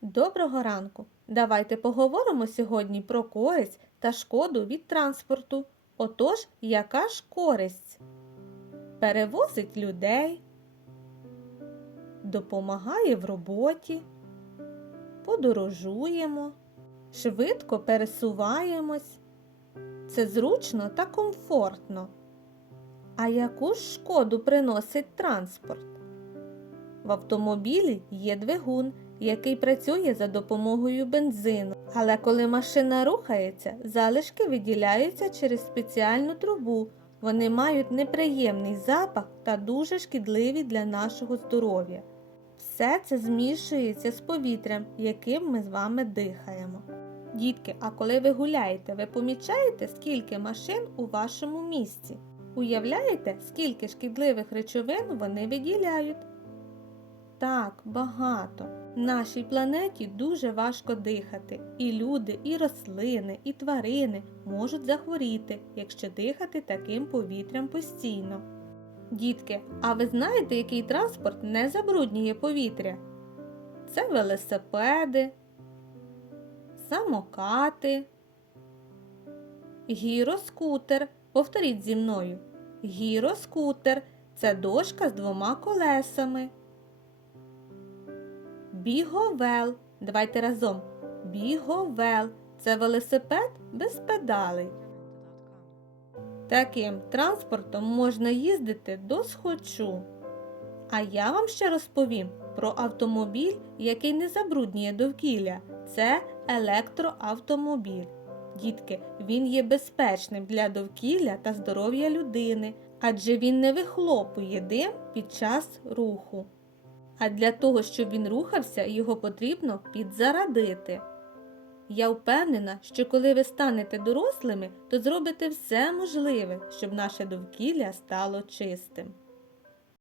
Доброго ранку! Давайте поговоримо сьогодні про користь та шкоду від транспорту. Отож, яка ж користь? Перевозить людей, допомагає в роботі, подорожуємо, швидко пересуваємось. Це зручно та комфортно. А яку ж шкоду приносить транспорт? В автомобілі є двигун, який працює за допомогою бензину. Але коли машина рухається, залишки виділяються через спеціальну трубу. Вони мають неприємний запах та дуже шкідливі для нашого здоров'я. Все це змішується з повітрям, яким ми з вами дихаємо. Дітки, а коли ви гуляєте, ви помічаєте, скільки машин у вашому місці? Уявляєте, скільки шкідливих речовин вони виділяють? Так, багато. Нашій планеті дуже важко дихати. І люди, і рослини, і тварини можуть захворіти, якщо дихати таким повітрям постійно. Дітки, а ви знаєте, який транспорт не забруднює повітря? Це велосипеди, самокати, гіроскутер. Повторіть зі мною. Гіроскутер це дошка з двома колесами. Біговел. Давайте разом. Біговел. Це велосипед без педалей. Таким транспортом можна їздити до схочу. А я вам ще розповім про автомобіль, який не забруднює довкілля. Це електроавтомобіль. Дітки, він є безпечним для довкілля та здоров'я людини, адже він не вихлопує дим під час руху. А для того, щоб він рухався, його потрібно підзарадити. Я впевнена, що коли ви станете дорослими, то зробите все можливе, щоб наше довкілля стало чистим.